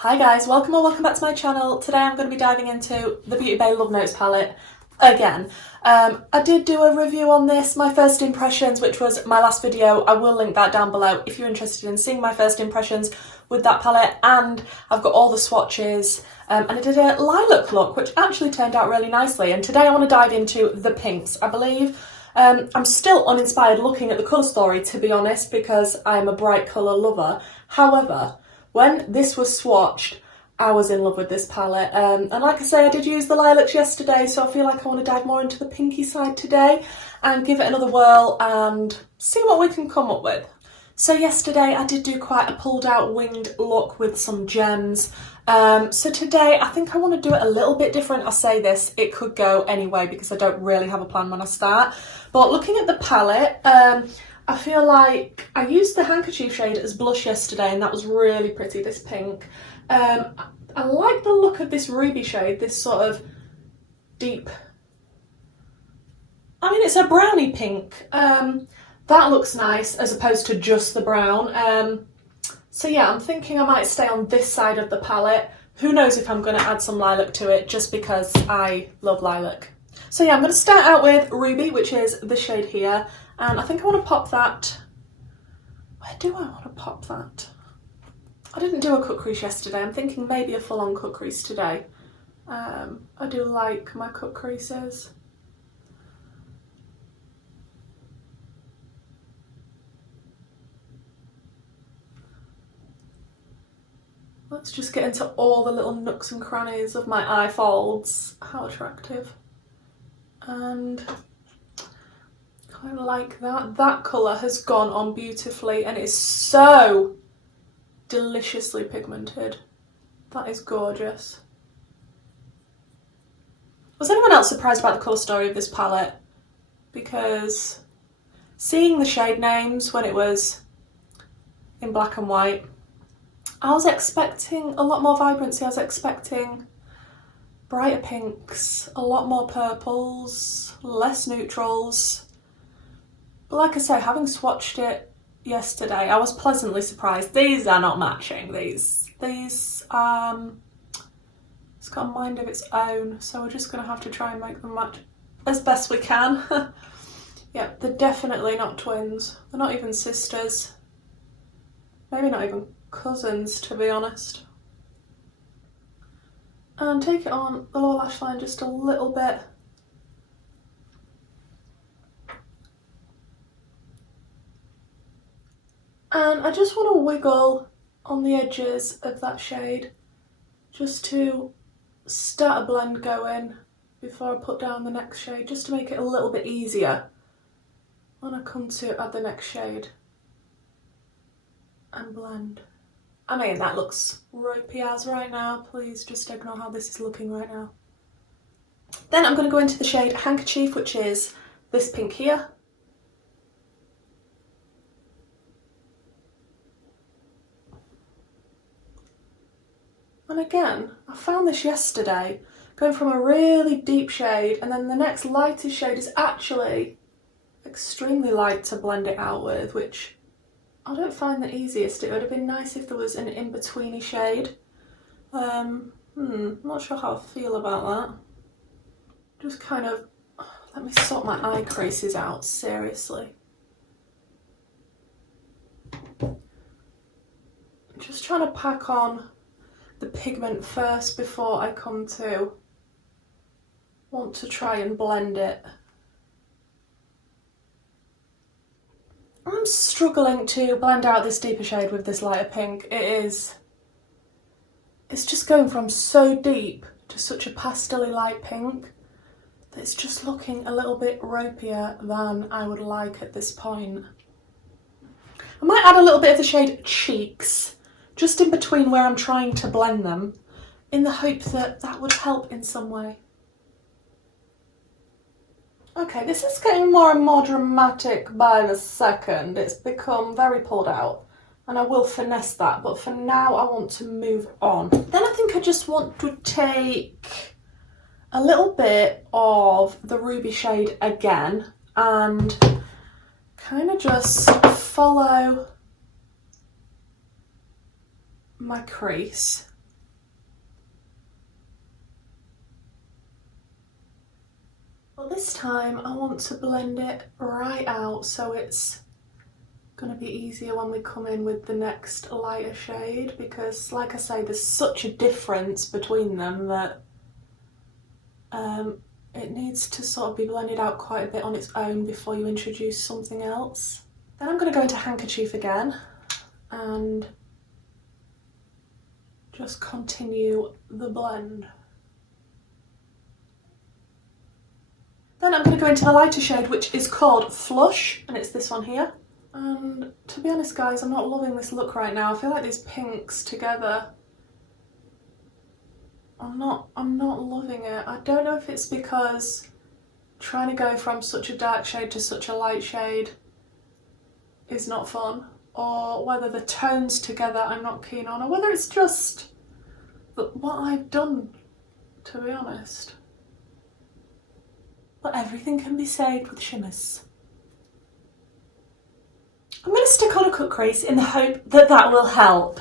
Hi guys, welcome or welcome back to my channel. Today I'm going to be diving into the Beauty Bay Love Notes palette again. I did do a review on this, my first impressions, which was my last video. I will link that down below if you're interested in seeing my first impressions with that palette, and I've got all the swatches and I did a lilac look which actually turned out really nicely. And today I want to dive into the pinks. I believe I'm still uninspired looking at the colour story, to be honest, because I'm a bright colour lover. However, when this was swatched, I was in love with this palette. And like I say, I did use the lilacs yesterday, so I feel like I want to dive more into the pinky side today and give it another whirl and see what we can come up with. So yesterday I did do quite a pulled out winged look with some gems. So today I think I want to do it a little bit different. I say this, it could go anyway because I don't really have a plan when I start. But looking at the palette, I feel like I used the handkerchief shade as blush yesterday and that was really pretty, this pink. I like the look of this ruby shade, this sort of deep, I mean it's a browny pink. That looks nice as opposed to just the brown. So yeah, I'm thinking I might stay on this side of the palette. Who knows if I'm going to add some lilac to it just because I love lilac. So yeah, I'm going to start out with Ruby, which is this shade here. And I think I want to pop that. Where do I want to pop that? I didn't do a cut crease yesterday. I'm thinking maybe a full-on cut crease today. I do like my cut creases. Let's just get into all the little nooks and crannies of my eye folds. How attractive. And I like that. That colour has gone on beautifully and it's so deliciously pigmented. That is gorgeous. Was anyone else surprised about the colour story of this palette? Because seeing the shade names when it was in black and white, I was expecting a lot more vibrancy. I was expecting brighter pinks, a lot more purples, less neutrals. But like I say, having swatched it yesterday, I was pleasantly surprised. These are not matching. These it's got a mind of its own, so we're just going to have to try and make them match as best we can. Yeah, they're definitely not twins. They're not even sisters. Maybe not even cousins, to be honest. And take it on the lower lash line just a little bit. And I just want to wiggle on the edges of that shade just to start a blend going before I put down the next shade, just to make it a little bit easier when I come to add the next shade and blend. I mean, that looks ropey as right now. Please just ignore how this is looking right now. Then I'm going to go into the shade Handkerchief, which is this pink here. And again, I found this yesterday, going from a really deep shade and then the next lightest shade is actually extremely light to blend it out with, which I don't find the easiest. It would have been nice if there was an in-betweeny shade. Not sure how I feel about that. Just kind of, let me sort my eye creases out, seriously. Just trying to pack on the pigment first before I come to want to try and blend it. I'm struggling to blend out this deeper shade with this lighter pink. It's just going from so deep to such a pastel-y light pink that it's just looking a little bit ropier than I would like at this point. I might add a little bit of the shade Cheeks just in between where I'm trying to blend them, in the hope that that would help in some way. Okay, this is getting more and more dramatic by the second. It's become very pulled out and I will finesse that, but for now I want to move on. Then I think I just want to take a little bit of the ruby shade again and kind of just follow my crease But this time I want to blend it right out so it's going to be easier when we come in with the next lighter shade, because like I say, there's such a difference between them that it needs to sort of be blended out quite a bit on its own before you introduce something else. Then I'm going to go into Handkerchief again and just continue the blend. Then I'm going to go into the lighter shade, which is called Flush, and it's this one here. And to be honest guys, I'm not loving this look right now. I feel like these pinks together, I'm not loving it. I don't know if it's because trying to go from such a dark shade to such a light shade is not fun, or whether the tones together I'm not keen on, or whether it's just what I've done, to be honest. But everything can be saved with shimmers. I'm going to stick on a cut crease in the hope that that will help.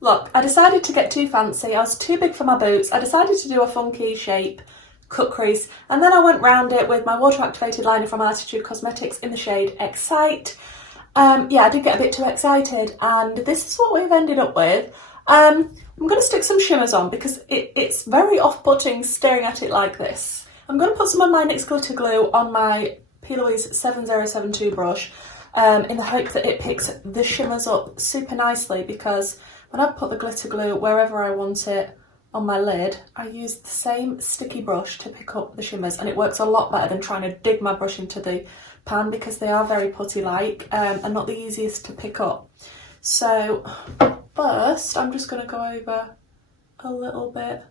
Look, I decided to get too fancy. I was too big for my boots. I decided to do a funky shape cut crease, and then I went round it with my water activated liner from Altitude Cosmetics in the shade Excite. Yeah, I did get a bit too excited, and this is what we've ended up with. I'm going to stick some shimmers on because it's very off-putting staring at it like this. I'm going to put some of my NYX glitter glue on my P. Louise 7072 brush in the hope that it picks the shimmers up super nicely, because when I put the glitter glue wherever I want it on my lid, I use the same sticky brush to pick up the shimmers, and it works a lot better than trying to dig my brush into the pan, because they are very putty-like and not the easiest to pick up. So first I'm just going to go over a little bit,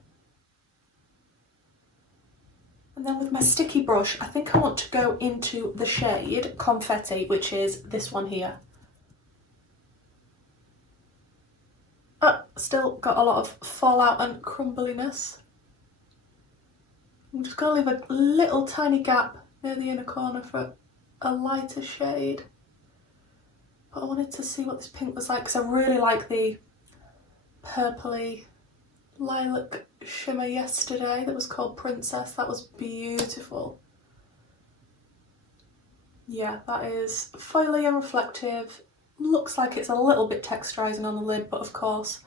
and then with my sticky brush I think I want to go into the shade Confetti, which is this one here. Still got a lot of fallout and crumbliness. I'm just going to leave a little tiny gap near the inner corner for a lighter shade. But I wanted to see what this pink was like, because I really like the purpley lilac shimmer yesterday that was called Princess. That was beautiful. Yeah, that is foily and reflective. Looks like it's a little bit texturising on the lid, but of course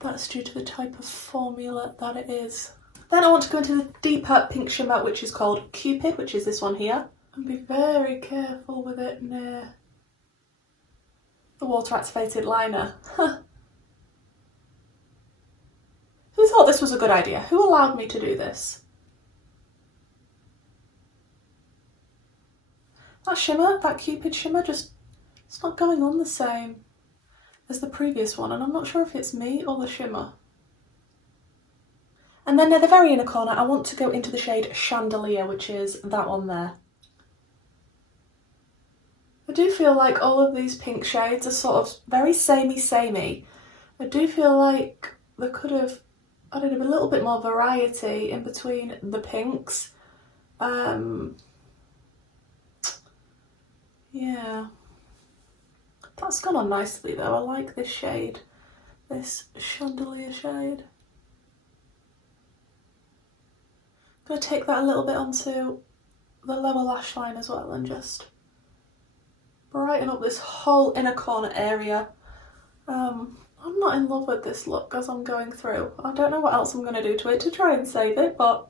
that's due to the type of formula that it is. Then I want to go into the deeper pink shimmer, which is called Cupid, which is this one here, and be very careful with it near the water activated liner. Who thought this was a good idea? Who allowed me to do this? That shimmer, that Cupid shimmer, just it's not going on the same as the previous one, and I'm not sure if it's me or the shimmer. And then near the very inner corner I want to go into the shade Chandelier, which is that one there. I do feel like all of these pink shades are sort of very samey. I do feel like they could have added a little bit more variety in between the pinks. Yeah. That's gone on nicely though. I like this shade, this Chandelier shade. I'm going to take that a little bit onto the lower lash line as well and just brighten up this whole inner corner area. I'm not in love with this look as I'm going through. I don't know what else I'm going to do to it to try and save it, but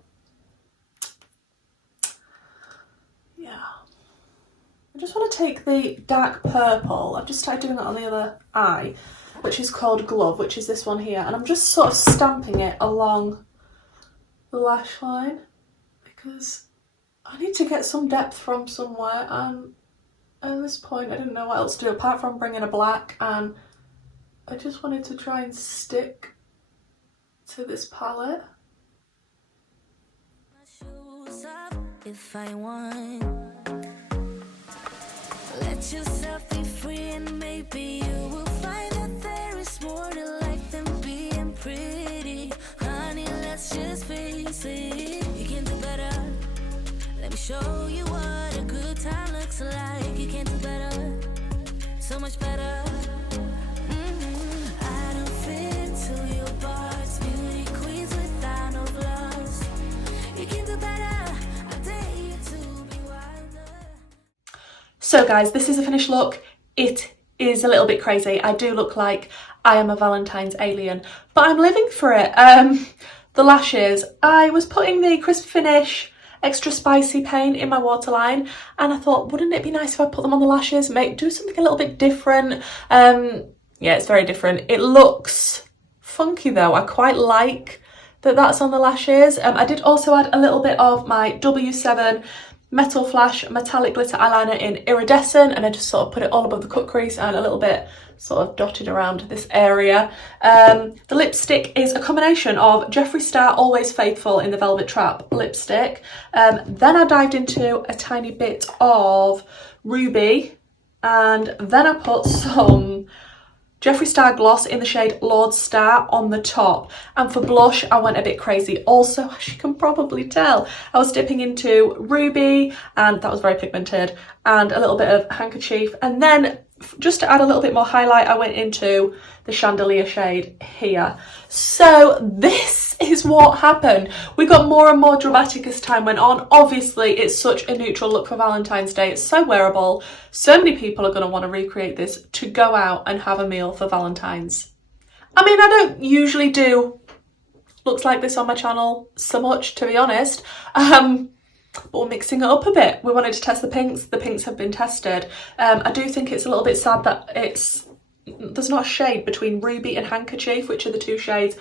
yeah. I just want to take the dark purple, I've just started doing it on the other eye, which is called Glove, which is this one here, and I'm just sort of stamping it along the lash line because I need to get some depth from somewhere, and at this point I didn't know what else to do apart from bring in a black, and I just wanted to try and stick to this palette. If I want, let yourself be free, and maybe you will find that there is more to life than being pretty. Honey, let's just face it, you can do better. Let me show you what a good time looks like. You can do better, so much better. I don't fit into your parts, beauty queens without no flaws. You can do better. So guys, this is a finished look. It is a little bit crazy. I do look like I am a Valentine's alien, but I'm living for it. The lashes, I was putting the crisp finish extra spicy paint in my waterline, and I thought, wouldn't it be nice if I put them on the lashes, do something a little bit different. Yeah, it's very different. It looks funky though. I quite like that that's on the lashes. I did also add a little bit of my W7 Metal Flash metallic glitter eyeliner in iridescent, and I just sort of put it all above the cut crease and a little bit sort of dotted around this area. The lipstick is a combination of Jeffree Star Always Faithful in the Velvet Trap lipstick. Then I dived into a tiny bit of Ruby, and then I put some Jeffree Star gloss in the shade Lord Star on the top. And for blush, I went a bit crazy. Also, as you can probably tell, I was dipping into Ruby, and that was very pigmented, and a little bit of Handkerchief. And then just to add a little bit more highlight, I went into the Chandelier shade here. So this is what happened. We got more and more dramatic as time went on. Obviously, it's such a neutral look for Valentine's Day. It's so wearable. So many people are going to want to recreate this to go out and have a meal for Valentine's. I mean, I don't usually do looks like this on my channel so much, to be honest. But we're mixing it up a bit. We wanted to test the pinks. The pinks have been tested. I do think it's a little bit sad that there's not a shade between Ruby and Handkerchief, which are the two shades.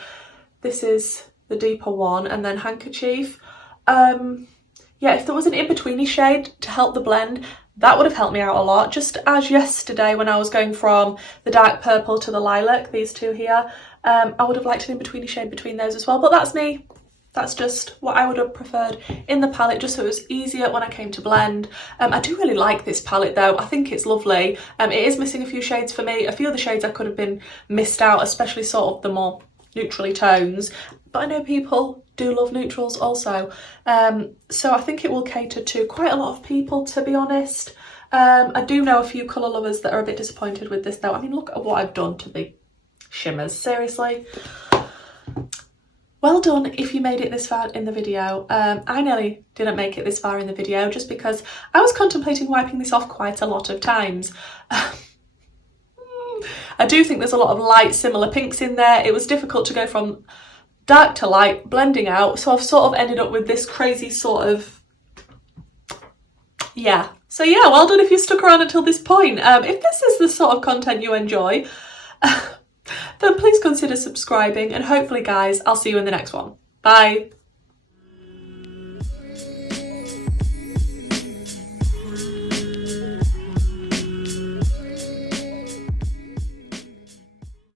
This is the deeper one, and then Handkerchief. Yeah, if there was an in-betweeny shade to help the blend, that would have helped me out a lot. Just as yesterday when I was going from the dark purple to the lilac, these two here, I would have liked an in-betweeny shade between those as well, but that's me. That's just what I would have preferred in the palette, just so it was easier when I came to blend. I do really like this palette though. I think it's lovely. It is missing a few shades for me. A few of the shades I could have been missed out, especially sort of the more neutrally tones. But I know people do love neutrals also. So I think it will cater to quite a lot of people, to be honest. I do know a few colour lovers that are a bit disappointed with this though. I mean, look at what I've done to the shimmers, seriously. Well done if you made it this far in the video. I nearly didn't make it this far in the video just because I was contemplating wiping this off quite a lot of times. I do think there's a lot of light similar pinks in there. It was difficult to go from dark to light blending out, so I've sort of ended up with this crazy sort of, yeah. So yeah, well done if you stuck around until this point. If this is the sort of content you enjoy, then please consider subscribing, and hopefully guys, I'll see you in the next one. Bye.